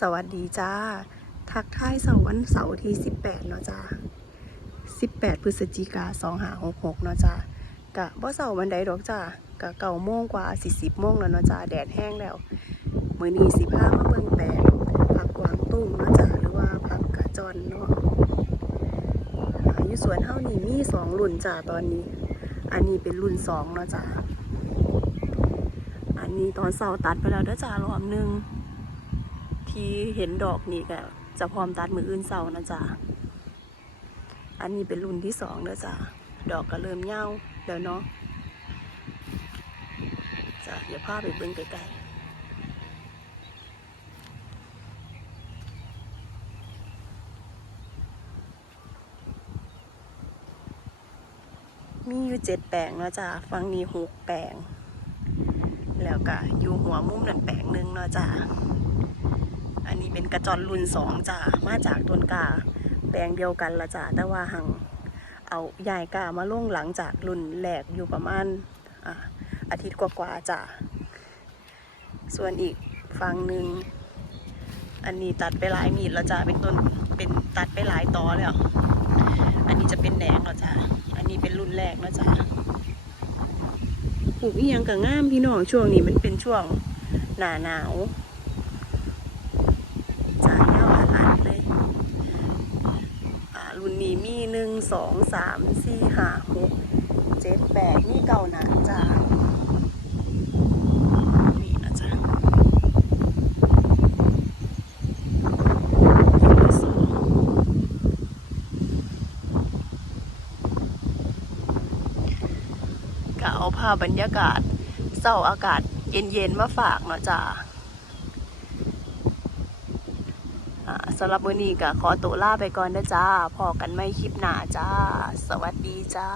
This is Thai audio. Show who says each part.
Speaker 1: สวัสดีจ้า ทักทายเสาร์วันเสาร์ที่ 18 เนาะจ้า 18 พฤศจิกา2566 เนาะจ้ากะบ่เสาร์วันใดดอกจ้ากะเก่าโมงกว่า 40โมงแล้วเนาะจ้า แดดแห้งแล้ว มื้อนี้สิพามาเบิ่งแปลงผักกวางตุ้งเนาะจ้า หรือว่าผักกะจอนเนาะอยู่สวนเฮานี่มีสองรุ่นจ้าตอนนี้ อันนี้เป็นรุ่นสองเนาะจ้า อันนี้ตอนเสาร์ตัดไปแล้วเด้อจ้ารอบหนึง ที่เห็นดอกนี่ก็จะพร้อมตัดมืออื่นเสาร์นะจ๊ะ อันนี้เป็นรุ่นที่สองเด้อจ้ะดอกก็เริ่มเหี่ยวแล้วเนาะจ้ะเดี๋ยวพาไปเบิ่งไกลๆมีอยู่เจ็ดแปลงเนาะจ้ะฝั่งนี้หกแปลง แล้วก็อยู่หัวมุมนั่นแปลงหนึงเนาะจ้ะ กระจอนรุ่นสองจ้ามาจากต้นกาแปลงเดียวกันละจ้าแต่ว่าหังเอายายกามาล่วงหลังจากรุ่นแรกอยู่ประมาณอาอาทิตย์กว่าๆจ้าส่วนอีกฝั่งหนึ่งอันนี้ตัดไปหลายมีดแล้วจ้าเป็นต้นเป็นตัดไปหลายตอแล้ว อันนี้จะเป็นแหนงแล้วจ้าอันนี้เป็นรุ่นแรกแล้วจ้าปลูกอียังกับง่ามพี่น้องช่วงนี้มันเป็นช่วงหนาหนาว จ่ายยาวอันอันเลย อ่า รุ่นนี้มีหนึ่ง สองสามสี่ห้าหกเจ็ดแปดนี่เก่าหนาจ้านี่นะจ๊ะก็เอาภาพบรรยากาศเศร้าอากาศเย็นๆมาฝากเนาะจ้า อ่า สำหรับวันนี้ก็ขอตัวลาไปก่อนนะจ้าพอกันไม่คลิปหน้าจ้า สวัสดีจ้า